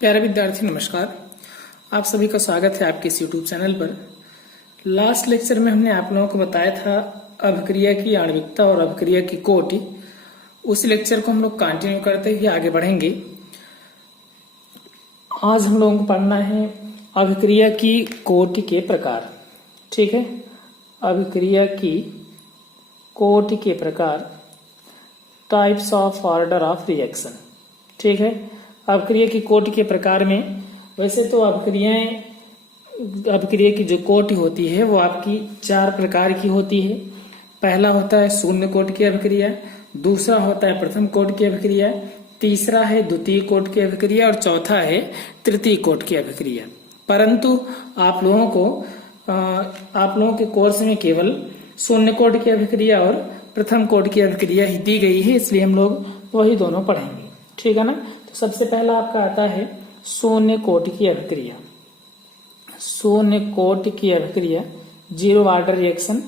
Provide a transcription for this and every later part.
प्यारे विद्यार्थी नमस्कार। आप सभी का स्वागत है आपके इस YouTube चैनल पर। लास्ट लेक्चर में हमने आप लोगों को बताया था अभिक्रिया की आणविकता और अभिक्रिया की कोटि। उस लेक्चर को हम लोग कंटिन्यू करते हुए आगे बढ़ेंगे। आज हम लोगों को पढ़ना है अभिक्रिया की कोटि के प्रकार। ठीक है, अभिक्रिया की कोटि के प्रकार, types of order of reaction. ठीक है, अभिक्रिया की कोटि के प्रकार में वैसे तो अभिक्रिया की जो कोटि होती है वो आपकी 4 प्रकार की होती है। पहला होता है शून्य कोटि की अभिक्रिया, दूसरा होता है प्रथम कोटि की अभिक्रिया, तीसरा है द्वितीय कोटि की अभिक्रिया और चौथा है तृतीय कोटि की अभिक्रिया। परंतु आप लोगों के कोर्स में केवल शून्य कोटि की अभिक्रिया और प्रथम कोटि की अभिक्रिया ही दी गई है, इसलिए हम लोग वही दोनों पढ़ेंगे। ठीक है ना। तो सबसे पहला आपका आता है शून्य कोटि की अभिक्रिया। शून्य कोटि की अभिक्रिया, जीरो ऑर्डर रिएक्शन,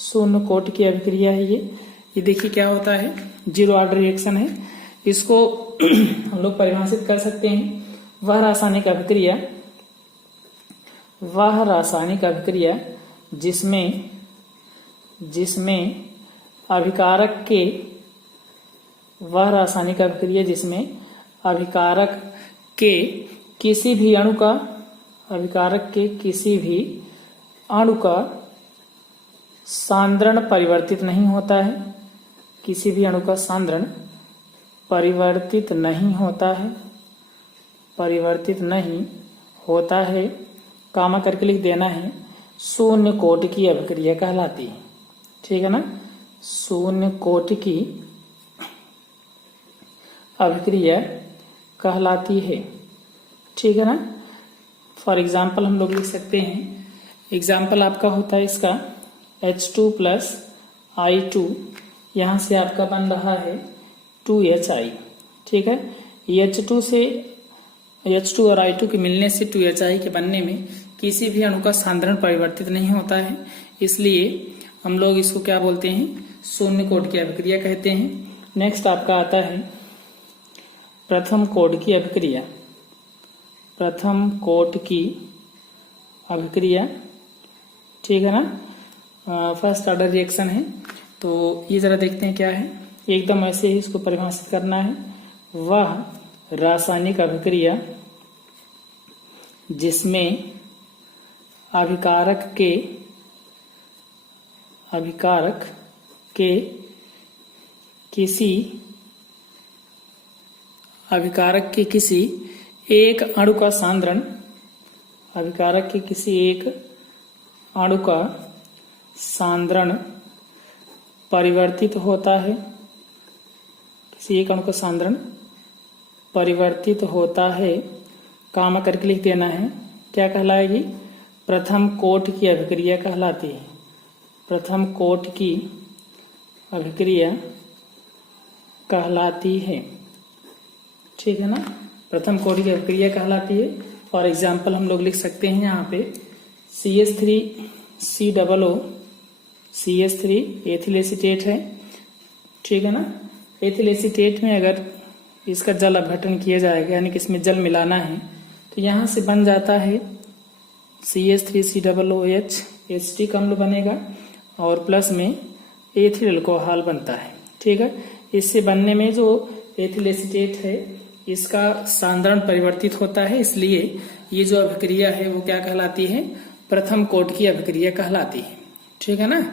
शून्य कोटि की अभिक्रिया है ये देखिए क्या होता है, जीरो ऑर्डर रिएक्शन है। इसको हम लोग परिभाषित कर सकते हैं, वह रासायनिक अभिक्रिया जिसमें अभिकारक के किसी भी अणु का सांद्रण परिवर्तित नहीं होता है, किसी भी अणु का सांद्रण परिवर्तित नहीं होता है, कामा करके लिख देना है, शून्य कोटि की अभिक्रिया कहलाती है। ठीक है ना, शून्य कोटि की अभिक्रिया कहलाती है। ठीक है ना। फॉर एग्जाम्पल हम लोग लिख सकते हैं, एग्जाम्पल आपका होता है इसका H2 प्लस I2, यहाँ से आपका बन रहा है 2HI। ठीक है, H2 और I2 के मिलने से 2HI के बनने में किसी भी अणु का सांद्रण परिवर्तित नहीं होता है, इसलिए हम लोग इसको क्या बोलते हैं, शून्य कोटि की अभिक्रिया कहते हैं। नेक्स्ट आपका आता है प्रथम कोटि की अभिक्रिया। प्रथम कोटि की अभिक्रिया, ठीक है ना, फर्स्ट ऑर्डर रिएक्शन है। तो ये जरा देखते हैं क्या है, एकदम ऐसे ही इसको परिभाषित करना है, वह रासायनिक अभिक्रिया जिसमें अभिकारक के किसी एक अणु का सांद्रण परिवर्तित होता है, किसी एक अणु का सांद्रण परिवर्तित होता है, कामा करके लिख देना है, क्या कहलाएगी, प्रथम कोटि की अभिक्रिया कहलाती है। प्रथम कोटि की अभिक्रिया कहलाती है। ठीक है ना, प्रथम कोटि की अभिक्रिया कहलाती है। फॉर एग्जाम्पल हम लोग लिख सकते हैं यहाँ पे CH3COO, CH3 एथिल एसीटेट है। ठीक है ना, एथिल एसीटेट में अगर इसका जल अपघटन किया जाएगा, यानी कि इसमें जल मिलाना है, तो यहाँ से बन जाता है CH3COOH, एसिटिक अम्ल बनेगा और प्लस में एथिल अल्कोहल बनता है। ठीक है, इससे बनने में जो एथिल एसीटेट है इसका सांद्रण परिवर्तित होता है, इसलिए ये जो अभिक्रिया है वो क्या कहलाती है, प्रथम कोटि की अभिक्रिया कहलाती है। ठीक है ना,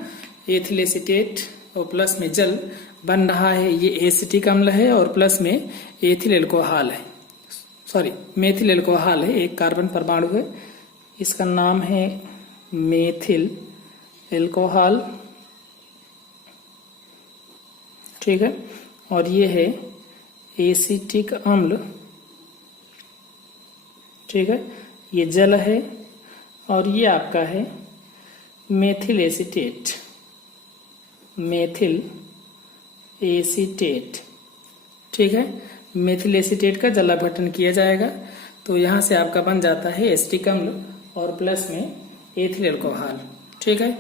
एथिल एसीटेट और प्लस में जल बन रहा है, ये एसिटिक अम्ल है और प्लस में एथिल अल्कोहल है, मेथिल अल्कोहल है, एक कार्बन परमाणु है, इसका नाम है मेथिल अल्कोहल। ठीक है, और ये है एसिटिक अम्ल। ठीक है, ये जल है और ये आपका है मेथिल एसीटेट, ठीक है, मेथिल एसीटेट का जल अपघटन किया जाएगा, तो यहाँ से आपका बन जाता है एसिटिक अम्ल और प्लस में एथिल अल्कोहल। ठीक है,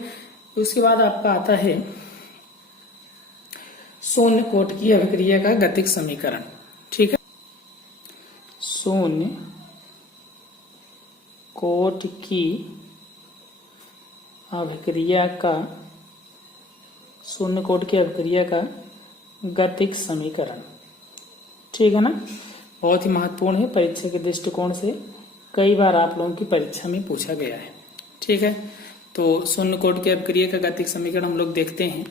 उसके बाद आपका आता है शून्य कोटि की अभिक्रिया का गतिक समीकरण। ठीक है, शून्य कोट की अभिक्रिया का, शून्य कोट की अभिक्रिया का गतिक समीकरण। ठीक है ना, बहुत ही महत्वपूर्ण है परीक्षा के दृष्टिकोण से, कई बार आप लोगों की परीक्षा में पूछा गया है। ठीक है, तो शून्य कोट की अभिक्रिया का गतिक समीकरण हम लोग देखते हैं,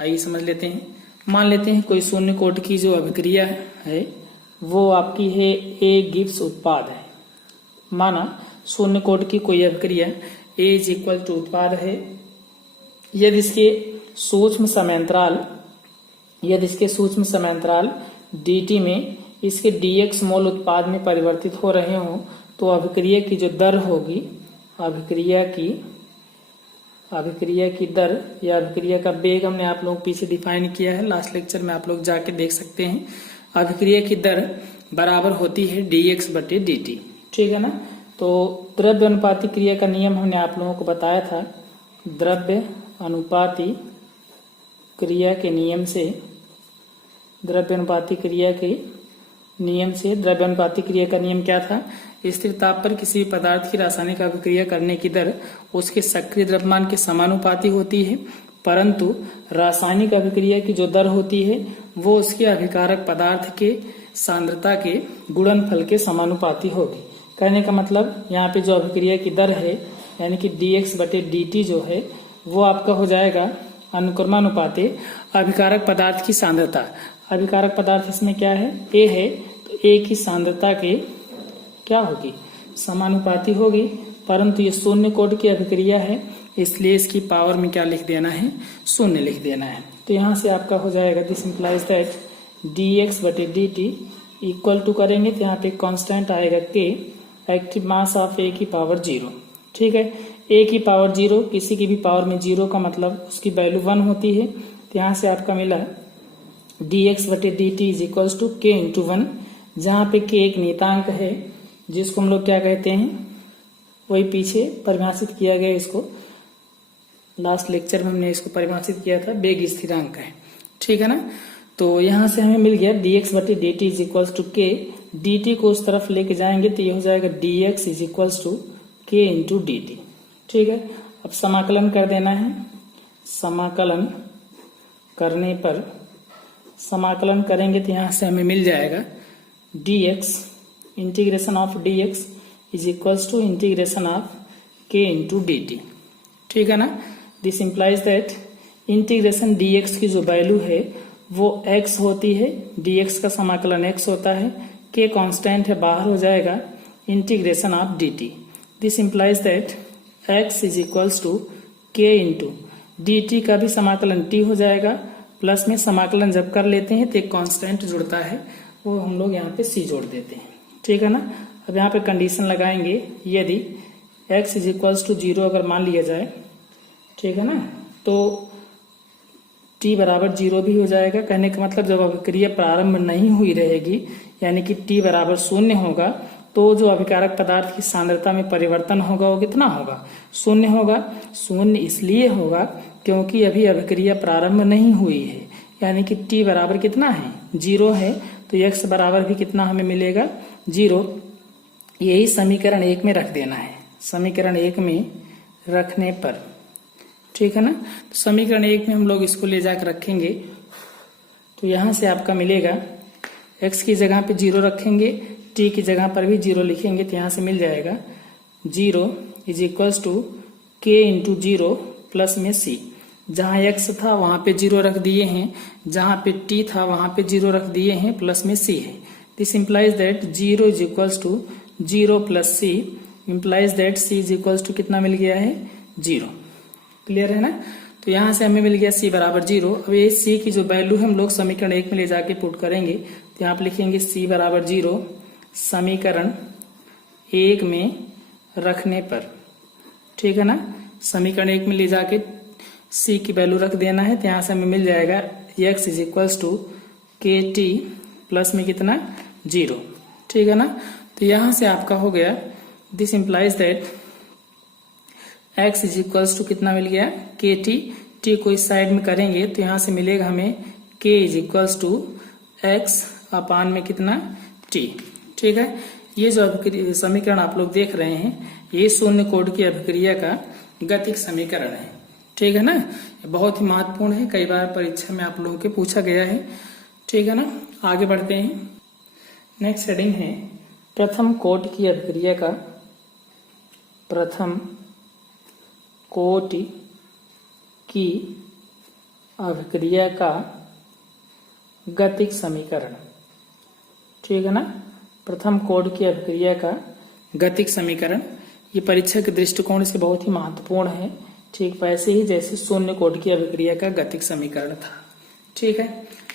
आइए समझ लेते हैं। मान लेते हैं कोई शून्य कोट की जो अभिक्रिया है वो आपकी है ए गिब्स उत्पाद है। माना शून्य कोट की कोई अभिक्रिया ए इज इक्वल टू उत्पाद है, यदि इसके सूक्ष्म समांतराल dt में इसके dx मोल उत्पाद में परिवर्तित हो रहे हों तो अभिक्रिया की जो दर होगी, अभिक्रिया की दर या अभिक्रिया का वेग हमने आप लोगों को पीछे डिफाइन किया है, लास्ट लेक्चर में आप लोग जाके देख सकते हैं। अभिक्रिया की दर बराबर होती है dx बटे dt। ठीक है ना, तो द्रव्य अनुपाती क्रिया का नियम हमने आप लोगों को बताया था। द्रव्य अनुपाती क्रिया के नियम से द्रव्य अनुपाती क्रिया का नियम क्या था? स्थिर ताप पर किसी भी पदार्थ की रासायनिक अभिक्रिया करने की दर उसके सक्रिय द्रव्यमान के समानुपाती होती है, परंतु रासायनिक अभिक्रिया की जो दर होती है वो उसके अभिकारक पदार्थ के सांद्रता के गुणनफल के समानुपाती होगी। कहने का मतलब यहाँ पे जो अभिक्रिया की दर है यानी कि dx बटे dt जो है वो आपका हो जाएगा अनुक्रमानुपाती अभिकारक पदार्थ की सांद्रता। अभिकारक पदार्थ इसमें क्या है? A है, तो A की सांद्रता के क्या होगी? समानुपाती होगी, परंतु ये शून्य कोट की अभिक्रिया है इसलिए इसकी पावर में क्या लिख देना है? शून्य लिख देना है। तो यहाँ से आपका हो जाएगा दिस इंप्लाइज दैट dx बटे dt इक्वल टू करेंगे तो यहाँ पे कांस्टेंट आएगा k, active mass of A की पावर 0। ठीक है, A की पावर 0, किसी की भी पावर में 0 का मतलब उसकी वैल्यू 1 होती है। तो यहाँ से आपका मिला dx बटे dt is equals to k into 1, जहाँ पे k एक नियतांक है जिसको हम लोग क्या कहते हैं, वही पीछे परिभाषित किया गया, इसको लास्ट लेक्चर में हमने इसको परिभाषित किया था, वेग स्थिरांक है। ठीक है ना, तो यहाँ से हमें मिल गया dx बटे dt is equals to k, dt को उस तरफ लेके जाएंगे तो ये हो जाएगा dx is equals to k into dt। ठीक है, अब समाकलन कर देना है। समाकलन करने पर समाकलन करेंगे तो यहाँ से हमें मिल जाएगा dx, integration of dx is equals to integration of k into dt। ठीक है ना, this implies that integration dx की जो वैल्यू है वो x होती है, dx का समाकलन x होता है, k कांस्टेंट है बाहर हो जाएगा, integration of dt। This implies that x is equals to k into dt का भी समाकलन t हो जाएगा, प्लस में समाकलन जब कर लेते हैं तो एक कांस्टेंट जुड़ता है, वो हम लोग यहाँ पे c जोड़ देते हैं। ठीक है ना, अब यहाँ पे कंडीशन लगाएंगे, यदि x इज इक्वल्स टू 0 अगर मान लिया जाए, ठीक है ना, तो t बराबर 0 भी हो जाएगा। कहने का मतलब जब अभिक्रिया प्रारंभ नहीं हुई रहेगी यानी कि t बराबर 0 होगा तो जो अभिकारक पदार्थ की सांद्रता में परिवर्तन होगा वो कितना होगा? 0 होगा। 0 इसलिए होगा क्योंकि अभी अभिक्रिया प्रारंभ नहीं हुई है, यानी कि t बराबर कितना है? 0 है, तो x बराबर भी कितना हमें मिलेगा? 0। यही समीकरण 1 में रख देना है, समीकरण 1 में रखने पर। ठीक है ना, तो समीकरण 1 में हम लोग इसको ले जाकर रखेंगे तो यहाँ से आपका मिलेगा x की जगह पे 0 रखेंगे, t की जगह पर भी 0 लिखेंगे तो यहाँ से मिल जाएगा 0 is equals to k into 0 plus में c। जहाँ x था वहां पे 0 रख दिए हैं, जहाँ पे t था वहां पे 0 रख दिए हैं, प्लस में c है। This implies that 0 is equals to 0 plus c implies that c is equals to कितना मिल गया है? 0। क्लियर है ना, तो यहाँ से हमें मिल गया c बराबर 0। अब ये c की जो वैल्यू है हम लोग समीकरण 1 में ले जाके पुट करेंगे तो यहाँ पे लिखेंगे c बराबर 0 समीकरण 1 में रखने पर। ठीक है ना, समीकरण 1 में ले जाके c की वैल्यू रख देना है तो यहाँ से हमें मिल जाएगा x is equals to k t plus में कितना? 0। ठीक है ना, तो यहाँ से आपका हो गया this implies that x is equals to कितना मिल गया? के टी। टी को इस साइड में करेंगे तो यहाँ से मिलेगा हमें k is equals to x upon में कितना? t। ठीक है, ये जो समीकरण आप लोग देख रहे हैं, ये शून्य कोड की अभिक्रिया का गतिक समीकरण है। ठीक है ना, ये बहुत ही महत्वपूर्ण है, कई बार परीक्षा में आप लोगों के पूछा गया है। ठीक है ना, आगे बढ़ते हैं। नेक्स्ट हेडिंग है प्रथम कोटि की अभिक्रिया का, प्रथम कोटि की अभिक्रिया का गतिक समीकरण। ठीक है ना, प्रथम कोटि की अभिक्रिया का गतिक समीकरण, ये परीक्षा के दृष्टिकोण से बहुत ही महत्वपूर्ण है। ठीक वैसे ही जैसे शून्य कोटि की अभिक्रिया का गतिक समीकरण था। ठीक है,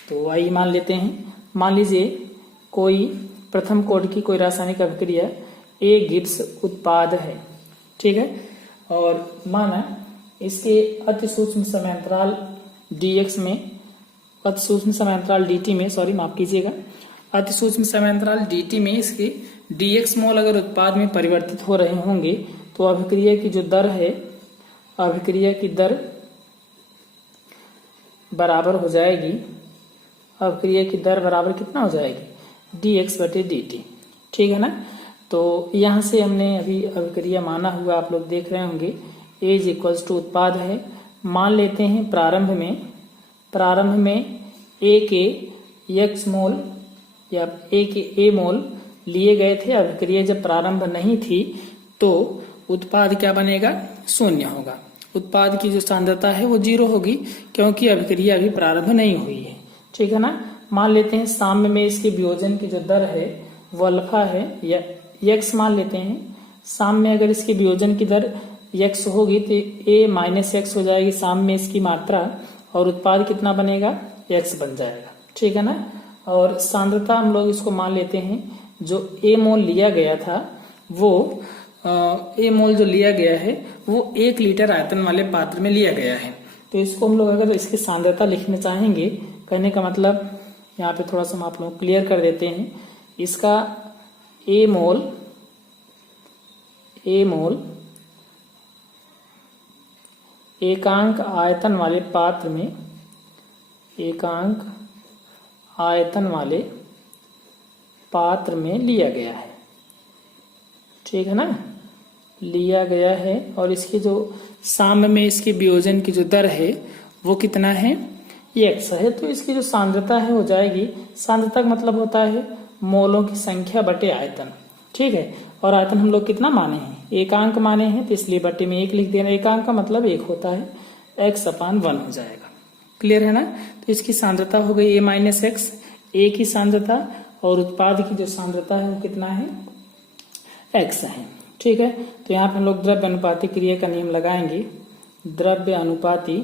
तो आइए मान लेते हैं। मान लीजिए कोई प्रथम कोटि की कोई रासायनिक अभिक्रिया ए गिब्स उत्पाद है। ठीक है, और माना इसके अति सूक्ष्म समयांतराल dx में, अति सूक्ष्म समयांतराल dt में, सॉरी माफ कीजिएगा, अति सूक्ष्म समयांतराल dt में इसके dx मोल अगर उत्पाद में परिवर्तित हो रहे होंगे तो अभिक्रिया की जो दर है, अभिक्रिया की दर बराबर हो जाएगी, अभिक्रिया की दर बराबर कितना हो जाएगी, dx/dt। ठीक है ना, तो यहाँ से हमने अभी अभिक्रिया माना हुआ, आप लोग देख रहे होंगे A = उत्पाद है। मान लेते हैं प्रारंभ में A के x मोल या A के A मोल लिए गए थे। अभिक्रिया जब प्रारंभ नहीं थी तो उत्पाद क्या बनेगा, शून्य होगा। उत्पाद की जो सांद्रता है वो 0 होगी क्योंकि अभिक्रिया अभी प्रारंभ नहीं हुई है। ठीक है ना, मान लेते हैं साम्य में इसके वियोजन की जो दर है वो अल्फा है या x मान लेते हैं। साम्य में अगर इसके वियोजन की दर x होगी तो A - x हो जाएगी साम्य में इसकी मात्रा, और उत्पाद कितना बनेगा, x बन जाएगा। ठीक है ना, और सांद्रता हम लोग इसको मान लेते हैं, जो A मोल लिया गया था वो A मोल जो लिया गया है वो 1 लीटर आयतन वाले पात्र में लिया गया है। तो इसको हम लोग अगर इसकी सांद्रता लिखना चाहेंगे, कहने का मतलब यहाँ पे थोड़ा सा हम आप लोग क्लियर कर देते हैं। इसका A मोल एकांक आयतन वाले पात्र में, एकांक आयतन वाले पात्र में लिया गया है। ठीक है ना, लिया गया है, और इसकी जो साम्य में इसके वियोजन की जो दर है वो कितना है, x है। तो इसकी जो सांद्रता है हो जाएगी, सांद्रता का मतलब होता है मोलों की संख्या बटे आयतन। ठीक है, और आयतन हम लोग कितना माने हैं, एकांक माने हैं, तो इसलिए बटे में 1 लिख देना। एकांक का मतलब 1 होता है, x/1 हो जाएगा। क्लियर है ना, तो इसकी सांद्रता हो गई A - x, A की सांद्रता, और उत्पाद की जो सांद्रता है वो कितना है, x है। ठीक है, तो यहाँ पे हम लोग द्रव्य अनुपाती क्रिया का नियम लगाएंगे। द्रव्य अनुपाती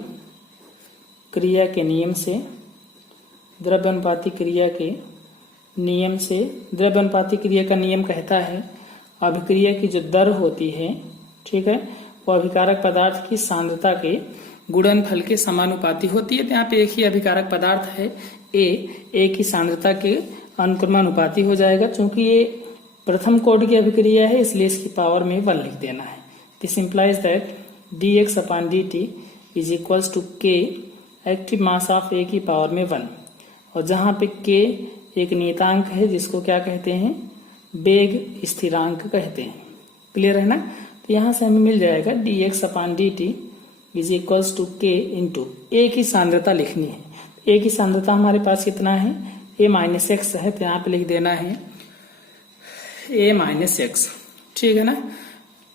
क्रिया के नियम से, द्रव्य अनुपाती क्रिया के नियम से, द्रव्य अनुपाती क्रिया का नियम कहता है अभिक्रिया की जो दर होती है, ठीक है, वो अभिकारक पदार्थ की सांद्रता के गुणनफल के समानुपाती होती है। तो यहाँ पे एक ही अभिकारक पदार्थ है A की सांद्रता के अनुक्रमानुपाती हो जाएगा। चूंकि ये प्रथम कोटि की अभिक्रिया है इसलिए इसकी पावर में 1 लिख देना है। This implies that dx/dt = k active mass of A की पावर में 1, और जहां पे k एक नियतांक है जिसको क्या कहते हैं, वेग स्थिरांक कहते हैं। क्लियर है ना, तो यहां से हमें मिल जाएगा dx/dt = k इंटू A की सांद्रता लिखनी है। A की सांद्रता हमारे पास कितना है, A - x है, तो यहाँ पे लिख देना है A - x। ठीक है ना,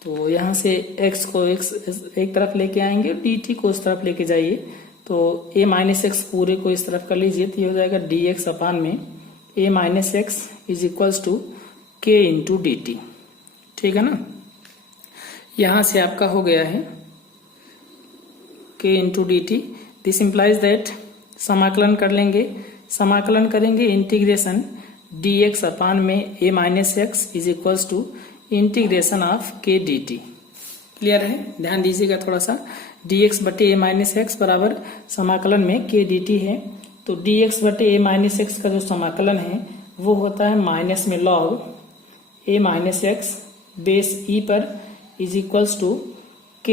तो यहाँ से x को एक तरफ लेके आएंगे, dt को उस तरफ लेके जाइए, तो A - x पूरे को इस तरफ कर लीजिए, तो ये हो जाएगा dx/में A - x = k into dt। ठीक है ना, यहां से आपका हो गया है k into dt। This implies that समाकलन कर लेंगे, समाकलन करेंगे इंटीग्रेशन dx/में A - x = integration of k dt। Clear है, ध्यान दीजिएगा थोड़ा सा, dx/A - x बराबर समाकलन में k dt है। तो dx/A - x का जो समाकलन है वो होता है माइनस में log A - x base e पर = k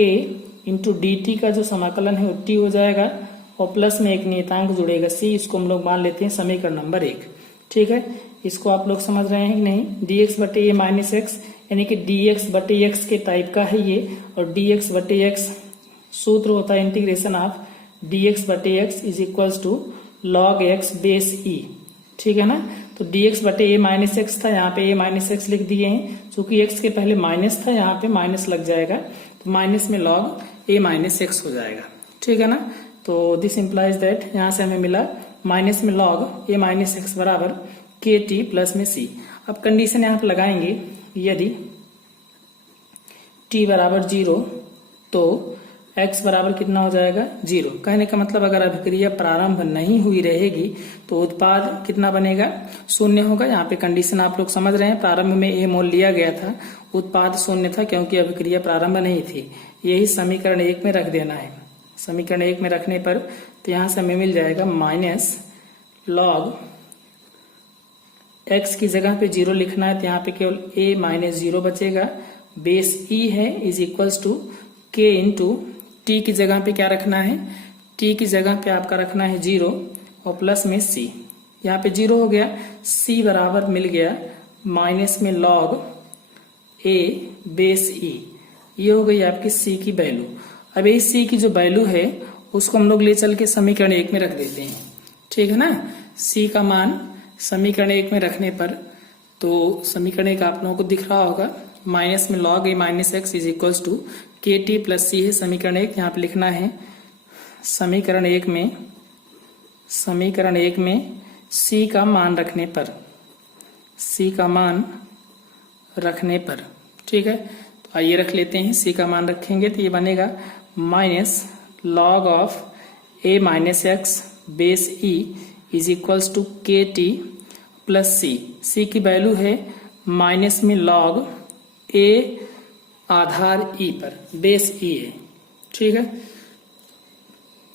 इंटू dt का जो समाकलन है वो t हो जाएगा, और प्लस में एक नियतांक जुड़ेगा c, इसको हम लोग मान लेते हैं समीकरण नंबर 1। ठीक है, इसको आप लोग समझ रहे हैं कि नहीं। dx बटे ए माइनस एक्स यानी कि dx बटे एक्स के टाइप का है ये, और dx बटे एक्स सूत्र होता है इंटीग्रेशन ऑफ dx बटे x is equals to log x base e, ठीक है ना। तो dx बटे ए माइनस एक्स था, यहाँ पे ए माइनस एक्स लिख दिए हैं, चूंकि x के पहले माइनस था यहाँ पे माइनस लग जाएगा, तो माइनस में log ए माइनस एक्स हो जाएगा, ठीक है ना। तो दिस इंप्लाइज दैट यहाँ से हमें मिला माइनस में log ए माइनस एक्स बराबर के टी प्लस में सी। अब कंडीशन यहाँ पे लगाएंगे, यदि t बराबर 0 तो x बराबर कितना हो जाएगा 0। कहने का मतलब अगर अभिक्रिया प्रारंभ नहीं हुई रहेगी तो उत्पाद कितना बनेगा, शून्य होगा। यहाँ पे कंडीशन आप लोग समझ रहे हैं, प्रारंभ में a मोल लिया गया था, उत्पाद शून्य था क्योंकि अभिक्रिया प्रारंभ नहीं थी। यही समीकरण 1 में रख देना है। समीकरण 1 में रखने पर तो यहाँ से हमें मिल जाएगा माइनस log x की जगह पे 0 लिखना है, तो यहाँ पे केवल a माइनस 0 बचेगा, बेस e है is equals to k into t की जगह पे क्या रखना है, t की जगह पे आपका रखना है 0 और प्लस में c। यहाँ पे 0 हो गया, c बराबर मिल गया माइनस में log a बेस e। ये हो गई आपकी c की वैल्यू। अब ये c की जो वैल्यू है उसको हम लोग ले चल के समीकरण 1 में रख देते हैं, ठीक है ना। c का मान समीकरण 1 में रखने पर तो समीकरण 1 आप लोगों को दिख रहा होगा, माइनस में log a minus x is equals to k t plus c है समीकरण 1। यहाँ पे लिखना है समीकरण 1 में c का मान रखने पर, c का मान रखने पर, ठीक है। तो आइए रख लेते हैं, c का मान रखेंगे तो ये बनेगा minus log of a minus x base e is equals to k t plus c. c की वैल्यू है माइनस में log a आधार e पर, बेस e है, ठीक है।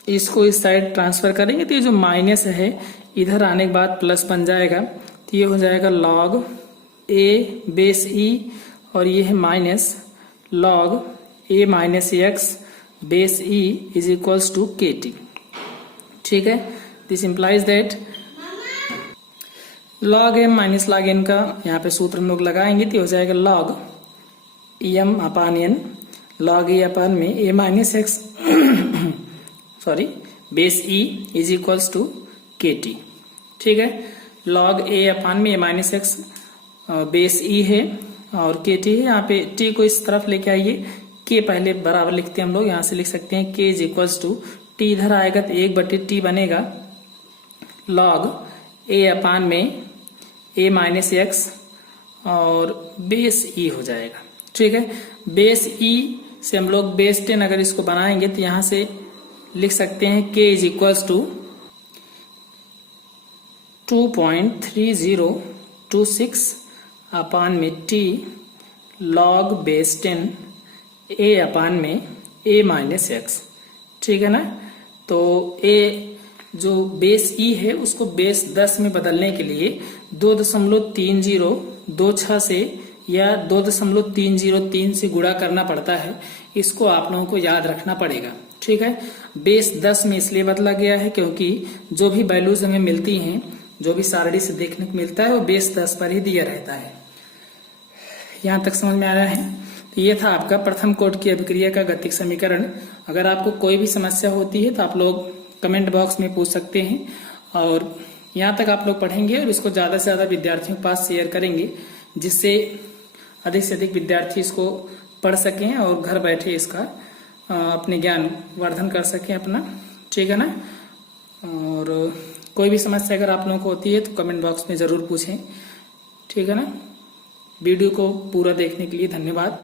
इसको इस साइड ट्रांसफर करेंगे तो ये जो माइनस है इधर आने के बाद प्लस बन जाएगा, तो ये हो जाएगा log a बेस e और ये है minus log a minus x base e is equals to k t, ठीक है। This implies that log m minus log n का यहाँ पे सूत्र हम लोग लगाएंगे तो हो जाएगा log m upon n log a upon में a minus x sorry base e is equals to k t, ठीक है। log a अपान में a minus x base e है और के टी है। यहाँ पे t को इस तरफ लेके आइए, k पहले बराबर लिखते हैं हम लोग, यहाँ से लिख सकते हैं k is equals to t इधर आएगा तो 1 बटे t बनेगा log a अपान में a माइनस एक्स और बेस e हो जाएगा, ठीक है। बेस e से हम लोग बेस 10 अगर इसको बनाएंगे तो यहाँ से लिख सकते हैं k इज इक्वल्स टू 2.3026 अपान में t log base 10 a upon में a माइनस एक्स, ठीक है ना। तो a जो बेस e है उसको बेस 10 में बदलने के लिए 2.3026 से या 2.303 से गुणा करना पड़ता है। इसको आप लोगों को याद रखना पड़ेगा, ठीक है। बेस 10 में इसलिए बदला गया है क्योंकि जो भी वैल्यूज हमें मिलती हैं, जो भी सारणी से देखने को मिलता है वो बेस 10 पर ही दिया रहता है। यहाँ तक समझ में आ रहा है। तो ये था आपका प्रथम कोटि की अभिक्रिया का गतिक समीकरण। अगर आपको कोई भी समस्या होती है तो आप लोग कमेंट बॉक्स में पूछ सकते हैं, और यहाँ तक आप लोग पढ़ेंगे और इसको ज्यादा से ज्यादा विद्यार्थियों के पास शेयर करेंगे, जिससे अधिक से अधिक विद्यार्थी इसको पढ़ सकें और घर बैठे इसका अपने ज्ञान वर्धन कर सकें अपना, ठीक है ना। और कोई भी समस्या अगर आप लोगों को होती है तो कमेंट बॉक्स में जरूर पूछें, ठीक है ना। वीडियो को पूरा देखने के लिए धन्यवाद।